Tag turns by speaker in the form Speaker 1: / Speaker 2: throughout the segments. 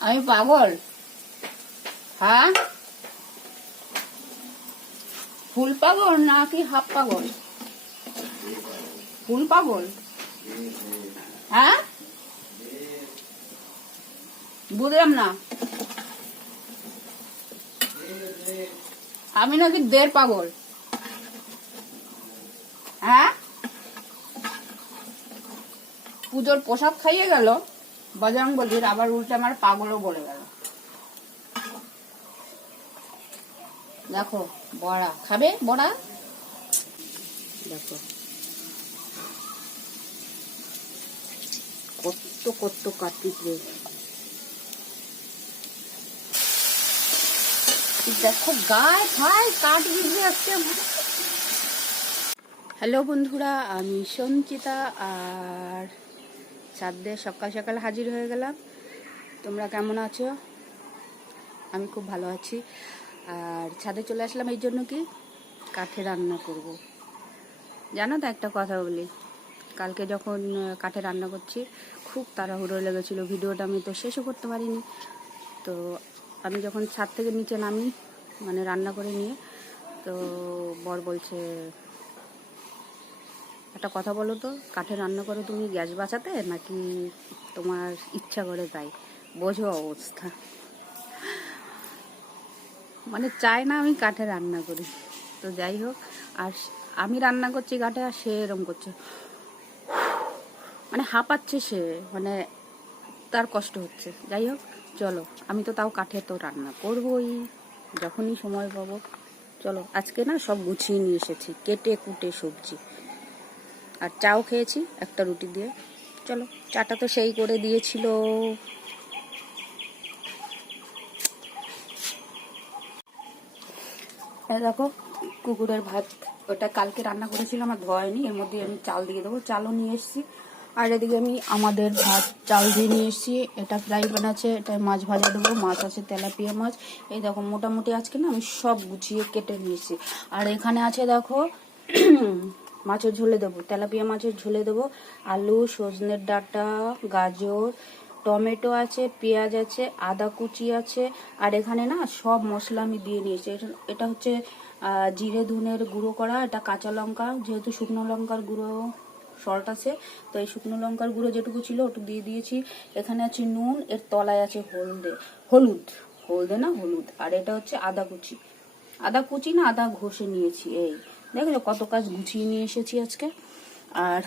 Speaker 1: আমি পাগল? হ্যাঁ? ফুল পাগল নাকি হাফ পাগল? ফুল পাগল? হ্যাঁ? বুঝলাম না। আমি নাকি দেড় পাগল হ্যাঁ পুজোর পোশাক খাইয়ে গেল, বজরং বলির আবার উল্টে আমার পাগলও বলে গেল। দেখো, বড়া। খাবে বড়া? দেখো। কত কত কাটিস রে। দেখো, গায়ে খায় কাঠ বিজে আসছে। হ্যালো বন্ধুরা, আমি সঞ্চিতা আর ছাদে সকাল সকাল হাজির হয়ে গেলাম। তোমরা কেমন আছো? আমি খুব ভালো আছি। আর ছাদে চলে আসলাম এই জন্য কি? কাঠে রান্না করব। জানো তো একটা কথা বলি, কালকে যখন কাঠে রান্না করছি, খুব তাড়াহুড়ো লেগেছিল, ভিডিওটা আমি তো শেষও করতে পারিনি। তো আমি যখন ছাদ থেকে নিচে নামি মানে রান্না করে নিয়ে, তো বর বলছে একটা কথা বলো তো, কাঠে রান্না করে তুমি গ্যাস বাঁচাতে নাকি তোমার ইচ্ছা করে তাই? বোঝো অবস্থা। মানে চায় না আমি কাঠে রান্না করি। তো যাই হোক, আর আমি রান্না করছি কাঠে আর সে এরম করছে। মানে হাঁপাচ্ছে সে মানে তার কষ্ট হচ্ছে। যাই হোক, চলো, আমি তো তাও কাঠে তো রান্না করবই। যখনই সময় পাবো। চলো, আজকে না সব গুছিয়ে নিয়ে এসেছি, কেটে কুটে সবজি। আর চাও খেয়েছি, একটা রুটি দিয়ে। চলো, চাটা তো সেই করে দিয়েছিল। দেখো, কুকুরের ভাত। ওটা কালকে রান্না করেছিলাম, আর ধোয়নি এর মধ্যে আমি চাল দিয়ে দেবো। চালও নিয়ে এসেছি। আর এদিকে আমি আমাদের ভাত, চাল দিয়ে নিয়ে এসেছি। এটা ফ্রাই প্যান আছে এটা মাছ ভাজা দেবো। মাছ আছে তেলাপিয়া মাছ। এই দেখো, মোটামুটি আজকে না আমি সব গুছিয়ে কেটে নিয়ে এসেছি আর এখানে আছে, দেখো মাছের ঝোলে দেবো, তেলাপিয়া মাছের ঝোলে দেবো, আলু, সজনের ডাঁটা, গাজর, টমেটো আছে, পেঁয়াজ আছে, আদা কুচি আছে, আর এখানে না সব মশলা আমি দিয়ে নিয়েছি। এটা- হচ্ছে জিরে ধুনের গুঁড়ো করা, এটা কাঁচা লঙ্কা, যেহেতু শুকনো লঙ্কার গুঁড়ো সল্ট আছে, তো এই শুকনো লঙ্কার গুঁড়ো যেটুকু ছিল ওটু দিয়ে দিয়েছি। এখানে আছে নুন, এর তলায় আছে হলদে, হলুদ, হলদে না হলুদ, আর এটা হচ্ছে আদা কুচি। আদা কুচি না আদা ঘষে নিয়েছি, এই। দেখো কত কাজ গুছিয়ে নিয়ে এসেছি আজকে। আর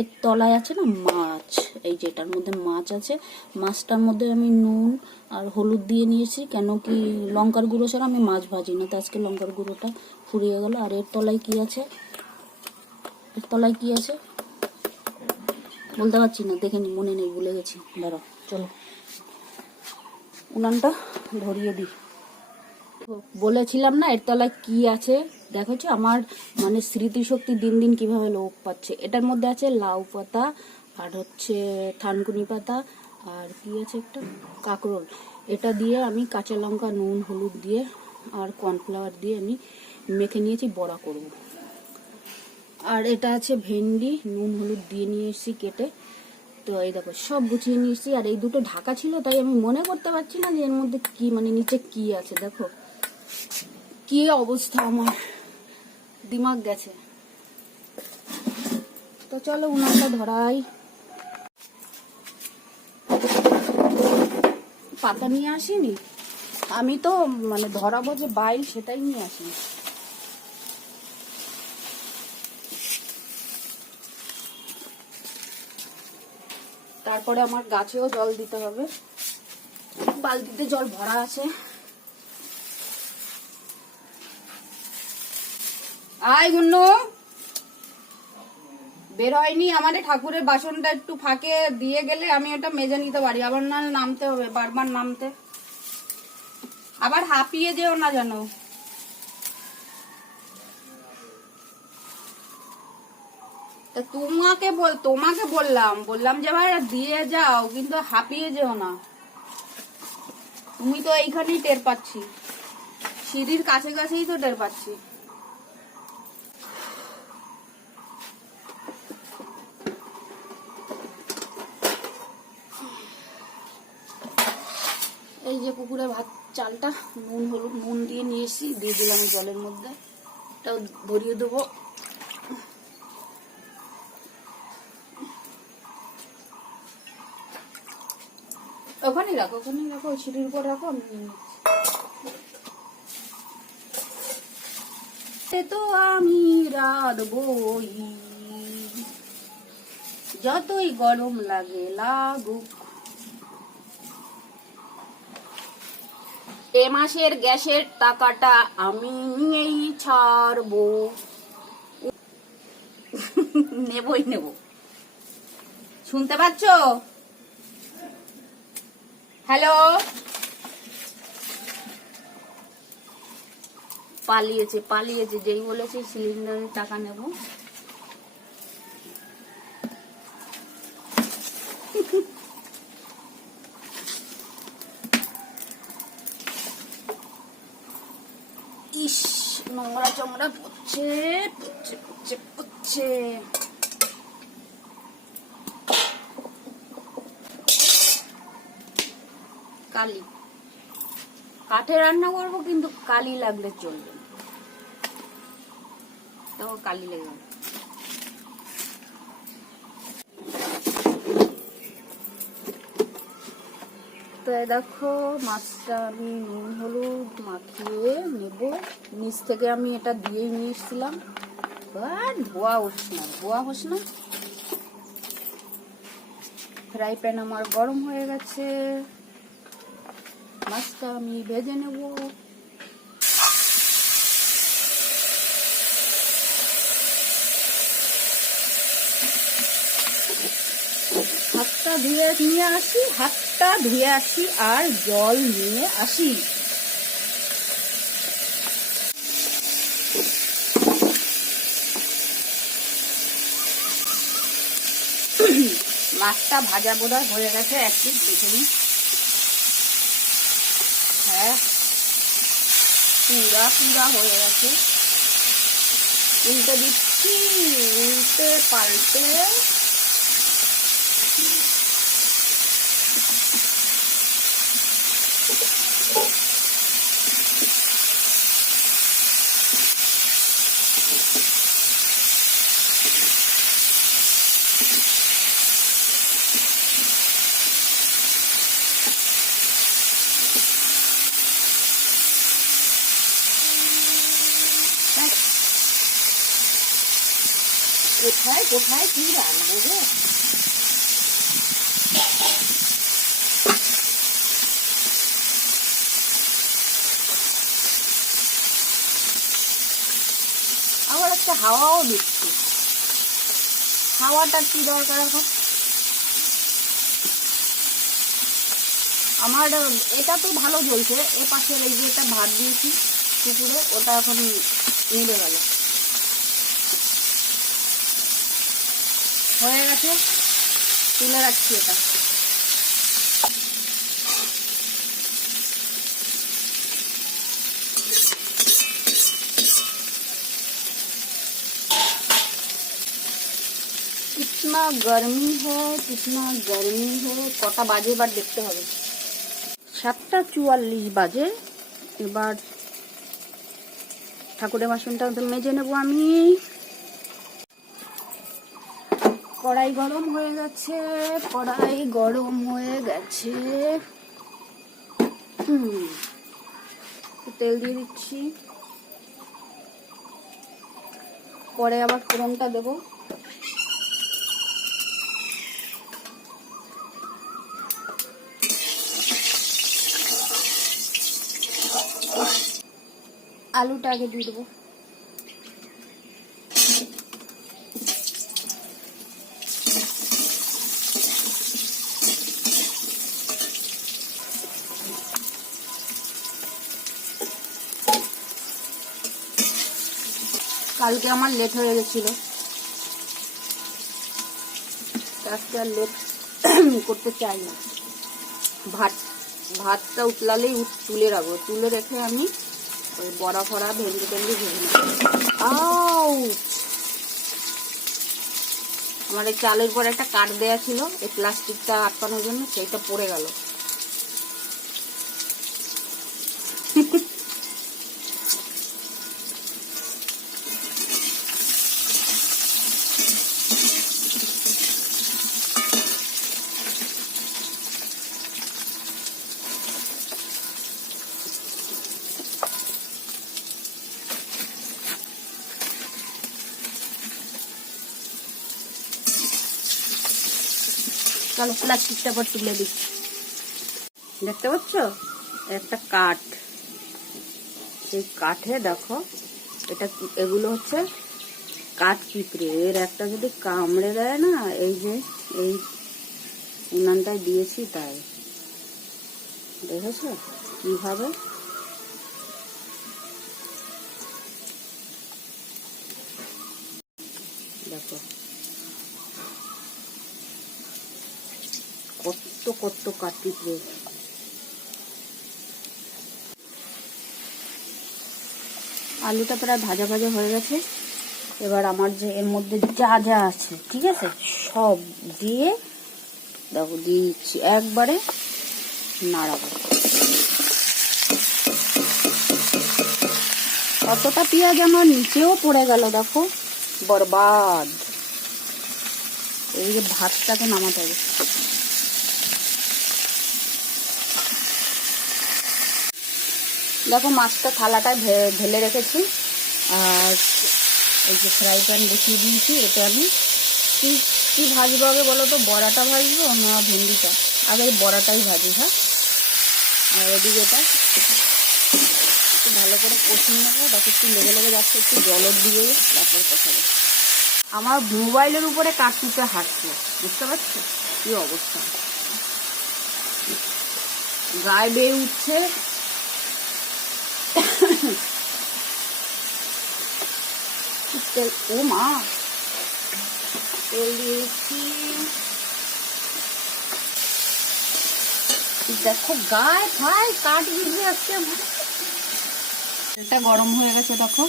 Speaker 1: এর তলায় আছে না মাছ, এই যেটার মধ্যে মাছ আছে। মাছটার মধ্যে আমি নুন আর হলুদ দিয়ে নিয়েছি, কেন কি লঙ্কার গুঁড়ো ছাড়া আমি মাছ ভাজি না, তো আজকে লঙ্কার গুঁড়োটা ফুরিয়ে গেল। আর এর তলায় কি আছে? এর তলায় কি আছে? বলতে পারছি না, দেখে নি, মনে নেই, ভুলে গেছি। দাঁড়াও, চলো। উনানটা ধরিয়ে দিই। বলেছিলাম না, এর তলায় কি আছে? দেখেছ আমার মানে স্মৃতিশক্তি দিন দিন কীভাবে লোপ পাচ্ছে। এটার মধ্যে আছে লাউ পাতা, আর হচ্ছে থানকুনি পাতা, আর কি আছে একটা? কাকরোল। এটা দিয়ে আমি কাঁচা লঙ্কা, নুন, হলুদ দিয়ে আর কর্নফ্লাওয়ার দিয়ে আমি মেখে নিয়েছি, বড়া করব। আর এটা আছে ভেন্ডি, নুন, হলুদ দিয়ে নিয়ে এসেছি কেটে। তো এই দেখো, সব গুছিয়ে নিয়ে এসেছি। আর এই দুটো ঢাকা ছিল, তাই আমি মনে করতে পারছি না যে এর মধ্যে কি মানে নিচে কি আছে, দেখো। কি অবস্থা আমার? দিমাগ গেছে। তো চলো উনানটা ধরাই। পাতা নিয়ে আসিনি? আমি তো মানে ধরাবো যে বাইল, সেটাই নিয়ে আসিনি। তারপরে আমার গাছেও জল দিতে হবে। বালতিতে জল ভরা আছে। আয় গুন্নু বের হয়নি, আমাদের ঠাকুরের বাসনটা একটু ফাঁকে দিয়ে গেলে আমি ওটা মেজে নিতে পারি। আবার না নামতে হবে, বারবার নামতে। আবার হাঁপিয়ে যেও না যেন। তোমাকে বল, তোমাকে বললাম বললাম যে ভাই দিয়ে যাও, কিন্তু হাঁপিয়ে যেও না। তুমি তো এইখানেই টের পাচ্ছি। সিঁড়ির কাছে কাছেই তো টের পাচ্ছি। যে পুকুরে ভাত, চালটা, নুন, হলুদ, নুন দিয়ে নিয়ে এসেছি দিয়ে দিলাম জলের মধ্যে। এটাও ভরিয়ে দেবো। ওখানে রাখো ওখানে রাখো সিঁড়ির উপর রাখো, আমি। এ তো আমি রাত বই যতই গরম লাগে, লাগুক। এ মাসের গ্যাসের টাকাটা আমি নিয়েই ছাড়বো। নেবই নেব। শুনতে পাচ্ছ? হ্যালো? পালিয়েছে পালিয়েছে, যেই বলেছে সিলিন্ডারের টাকা নেব। নোংরা চোংরা পড়ছে পড়ছে পড়ছে পড়ছে কালি। কাঠে রান্না করব কিন্তু কালি লাগলে চলবে তো কালি লেগে তো দেখো, মাছটা আমি নুন, হলুদ মাখিয়ে নেব। নিচ থেকে আমি এটা দিয়েই নিয়ে এসেছিলাম। আর ধোয়া উঠছে না, ধোয়া হস না। ফ্রাই প্যান আমার গরম হয়ে গেছে। মাছটা আমি ভেজে নেব। হাতটা ধুয়ে নিয়ে আসি হাতটা ধুয়ে আসি আর জল নিয়ে আসি। মাছটা ভাজা বোধা হয়ে গেছে একটু দেখে নিই। হ্যাঁ পুরা পুরা হয়ে গেছে। উল্টে দিচ্ছি, উল্টে পাল্টে ব্যাস। কোথায় কোথায় কি রান্নবো গো আবার একটা হাওয়াও দিচ্ছে। হাওয়াটা কি দরকার এখন? আমার, এটা তো ভালো জ্বলছে। এ পাশের এই যে এটা ভাত দিয়েছি পুকুরে, ওটা এখন নিভে গেল। হয়ে গেছে। তুলে রাখছি এটা। कितना गर्मी है कितना गर्मी है কটা বাজে এবার দেখতে হবে সাতটা চুয়াল্লিশ বাজে এবার ঠাকুরের বাসনটা তো মেজে নেবো আমি কড়াই গরম হয়ে গেছে কড়াই গরম হয়ে গেছে হুম একটু তেল দিয়ে দিচ্ছি পরে আবার ফোড়নটা দেবো আলুটা আগে দিয়ে দেবো। কালকে আমার লেট হয়ে গেছিল। আজকে আর লেট করতে চাই না। ভাত, ভাতটা উতলালেই তুলে রাখব। তুলে রেখে আমি ওই বড়া ফড়া ভেন্ডি টেন্ডি ভেঙে আউ আমার এই চালের পরে একটা কাঠ দেয়া ছিল এই প্লাস্টিকটা আটকানোর জন্য সেইটা পড়ে গেল। চলো, প্লাস্টিকটা আবার তুলে দিই। দেখতে পাচ্ছ? একটা কাঠ। সেই কাঠে দেখো, এটা এগুলো হচ্ছে কাঠ পিঁপড়ে। এর একটা যদি কামড়ে দেয় না, এই যে, এই উনানটায় দিয়েছি তাই। দেখেছ? কীভাবে? দেখো। কত কাঠ পিঁপড়ে আলুটা প্রায় ভাজা ভাজা হয়ে গেছে। এবার আমার যে এর মধ্যে যা যা আছে, ঠিক আছে? সব দিয়ে দেখো দিচ্ছি, একবারে নাড়াবো। কতটা পেঁয়াজ আমার নিচেও পড়ে গেল, দেখো। বরবাদ। এই যে ভাতটাকে নামাতে হবে। দেখো মাছটা থালাটায় ঢেলে রেখেছি। আর এই যে ফ্রাই প্যান বসিয়ে দিয়েছি এটা আমি কি কি ভাজবো আগে বলো তো? বড়াটা ভাজবো না ভেন্ডিটা? আগে বড়াটাই ভাজি হ্যাঁ? আর এদিকে এটা একটু ভালো করে কষিয়ে নেব। দেখো একটু লেগে লেগে যাচ্ছে, একটু জলের দিয়ে তারপর কষাবো। আমার মোবাইলের উপরে কাটতে হাঁটছে, বুঝতে পারছ? কি অবস্থা? গায়ে বেয়ে উঠছে তেল ও মা? তেল দিয়েছি দেখো গায়ে খায় কাঠ ভিজে আসছে। তেলটা গরম হয়ে গেছে দেখো।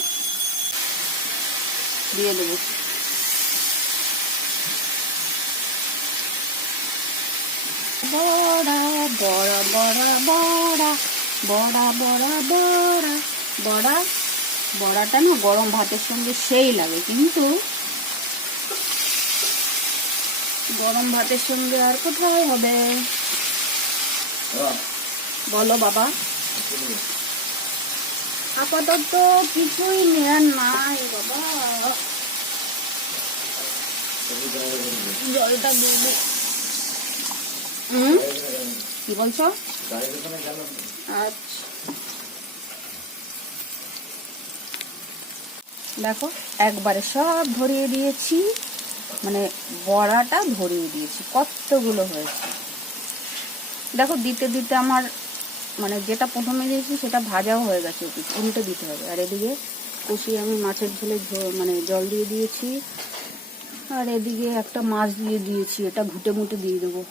Speaker 1: দিয়ে দেবো। বড়া বড়া বড়া বড়া বড়া বড়া বড়া বড়া। বড়াটা না গরম ভাতের সঙ্গে সেই লাগে, কিন্তু গরম ভাতের সঙ্গে আর কোথায় হবে? বলো বাবা। আপাতত কিছুই নেয়ার নাই বাবা। জলটা দেবো কি বলছো? আচ্ছা। দেখো, একবারে সব ধরিয়ে দিয়েছি। মানে বড়াটা ধরিয়ে দিয়েছি, কতগুলো হয়েছে। দেখো, দিতে দিতে আমার মানে যেটা প্রথমে দিয়েছি সেটা ভাজাও হয়ে গেছে, উল্টে- দিতে হবে। আর এদিকে কষিয়ে আমি মাছের ঝোলে মানে জল দিয়ে দিয়েছি। আর এদিকে একটা মাছ দিয়ে দিয়েছি, এটা ঘুটে মুটে দিয়ে দেবো।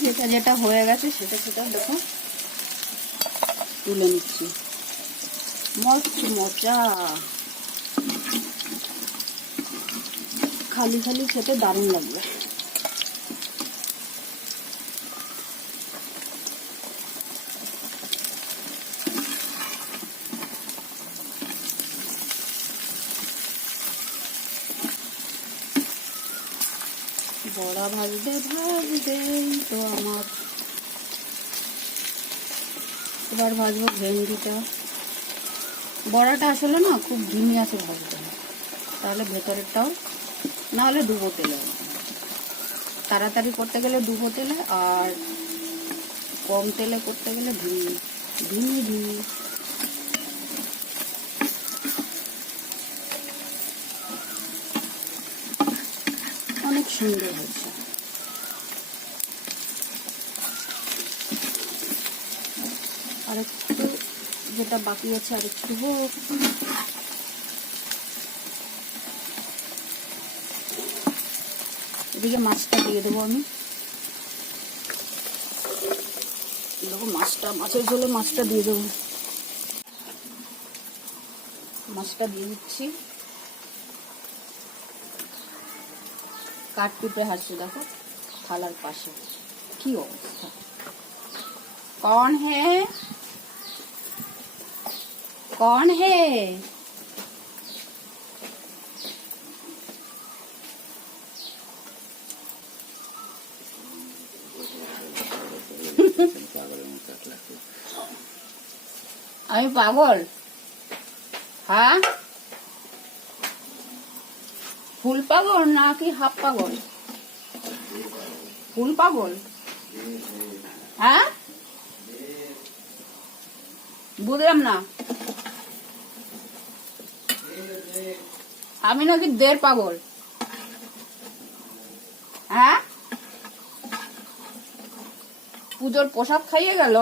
Speaker 1: যেটা যেটা হয়ে গেছে, সেটা সেটা দেখো, তুলে নিচ্ছি। মস্ত মজা। খালি খালি খেতে দারুণ লাগবে বড়া ভাজতে ভাজতে তো আমার এবার ভাজবো ভেন্ডিটা। বড়াটা আসলে না খুব ধিমি আছে ভাজতে তাহলে ভেতরেরটাও না হলে ডুবো তেলে তাড়াতাড়ি করতে গেলে ডুবো তেলে আর কম তেলে করতে গেলে ধিমি ধিমি ধিমি অনেক সুন্দর হয়েছে আর একটু যেটা বাকি আছে আর একটু। হোক এদিকে মাছটা দিয়ে দেবো আমি। দেখো মাছটা, মাছের জলে মাছটা দিয়ে দেবো। মাছটা দিয়ে দিচ্ছি। কাঠ পিঁপড়ে হাসছে দেখো, থালার পাশে। কি অবস্থা? কন হ্যাঁ कौन है? अभी पागल? हा? फुल पागल ना कि हाफ़ पागल? फुल पागल? हा? बुझलना আমি নাকি দেড় পাগল। হ্যাঁ? পুজোর পোশাক খাইয়ে গেল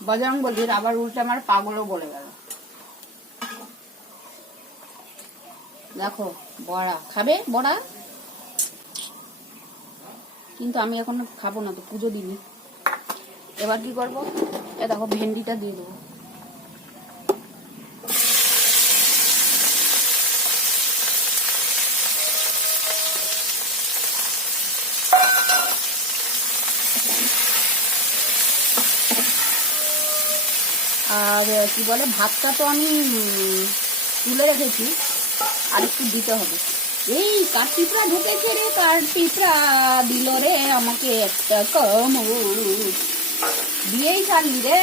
Speaker 1: বজরং বলির আবার উল্টে আমার পাগলও বলে গেল। দেখো, বড়া। খাবে বড়া? কিন্তু আমি এখন খাব না তো, পুজো দিনি এবার কি করব? এ দেখো, ভেন্ডিটা দিয়ে দেবো আর কি বলে, ভাতটা তো আমি তুলে রেখেছি, আর একটু দিতে হবে। এই কাঠপিঁপড়া ঢুকেছে রে কাঠপিঁপড়া দিল রে আমাকে একটা কম দিয়েই ছাড়লি রে।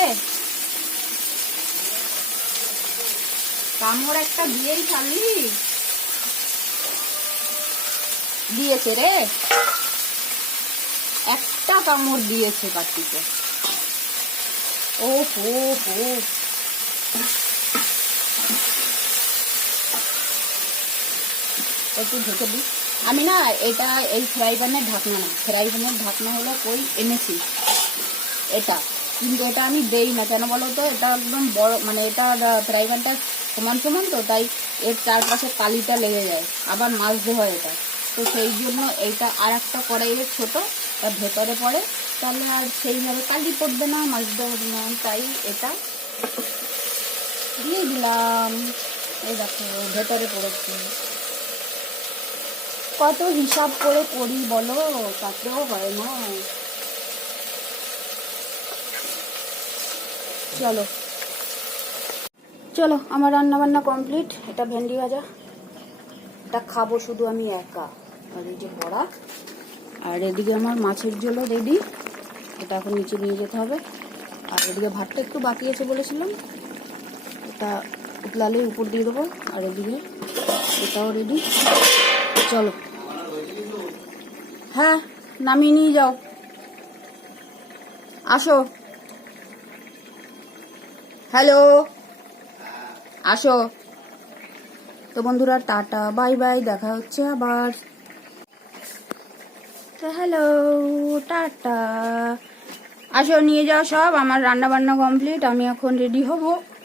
Speaker 1: কামড় একটা দিয়েই ছাড়লি দিয়েছে রে। একটা কামড় দিয়েছে কার্তিকে। ও হো হো একটু ঢেকে দিই। আমি না এটা এই ফ্রাই প্যানের ঢাকনা না, ফ্রাই প্যানের ঢাকনা হলো কই এনেছি। এটা। কিন্তু এটা আমি দেই না, কেন বলো তো? এটা একদম বড় মানে এটা ফ্রাই প্যানটা সমান সমান তো, তাই এর চারপাশে কালিটা লেগে যায়। আবার মাছ হয় এটা। তো সেই জন্য এইটা আর একটা কড়াইয়ের ছোট তার ভেতরে পড়ে, তাহলে আর সেইভাবে কালি পড়বে না, মাছ দেওয়া না, তাই এটা দিয়ে দিলাম। এই দেখো, ভেতরে পড়েছে। কত হিসাব করে করি বলো? তাতেও হয় না। চলো। চলো, আমার রান্না বান্না কমপ্লিট। এটা ভেন্ডি ভাজা। এটা খাব শুধু আমি একা। আর এই যে বড়া। আর এদিকে আমার মাছের ঝোলও রেডি এটা এখন নিচে নিয়ে যেতে হবে। আর এদিকে ভাতটা একটু বাকি আছে বলেছিলাম। এটা উতলালে উপর দিয়ে দেবো, আর এদিকে এটাও রেডি চলো। হ্যাঁ নামিয়ে নিয়ে যাও। আসো। হ্যালো। আসো। তো বন্ধুরা, টাটা, বাই বাই, দেখা হচ্ছে আবার। Hello, tata. আসো, নিয়ে যাও সব, আমার রান্না বান্না কমপ্লিট আমি এখন রেডি হব।